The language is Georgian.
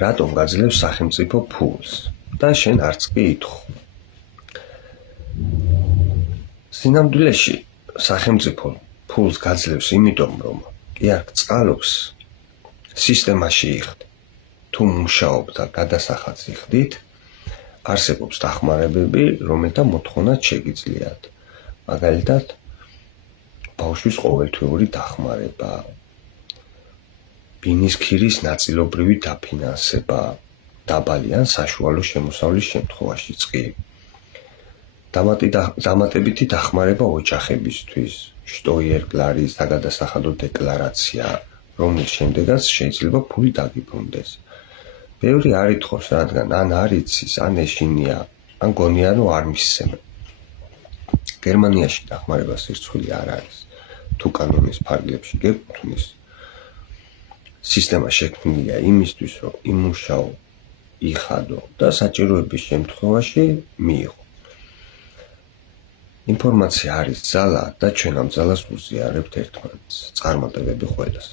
რატომ გაძლევს სახელმწიფო ფულს და შენ არც კი ითხოვ. სინამდვილეში სახელმწიფო ფულს გაძლევს იმიტომ, რომ კი არ წყალობს სისტემაში იხდი. თუ მუშაობთ და გადასახადს იხდით, არსებობს დახმარებები, რომელთა მოთხოვნაც შეგიძლიათ. მაგალითად, ბავშვის ყოველთვიური დახმარება, ბინის ქირის ნაწილობრივი დაფინანსება, დაბალი ან საშუალო შემოსავლის შემთხვევაშიც კი. დამატებითი დახმარება ოჯახებისთვის, შტოიერკლარის საგადასახადო დეკლარაცია, რომლის შემდეგაც შეიძლება ფული დაგიბრუნდეს. ბევრი არ ითხოვს, რადგან ან არ იცის, ან ეშინია, ან გონია, რომ არ მისცემენ. გერმანიაში დახმარებას სირცხვილი არ არის. თუ კანონის ფარგლებში გეკუთვნის, სისტემა შექმნილია იმისთვის, რომ იმუშაო, იხადო და საჭიროების შემთხვევაში მიიღო. ინფორმაცია არის ძალა და ჩვენ ამ ძალას ვუზიარებთ ერთმანეთს. წარმატებები ყველას.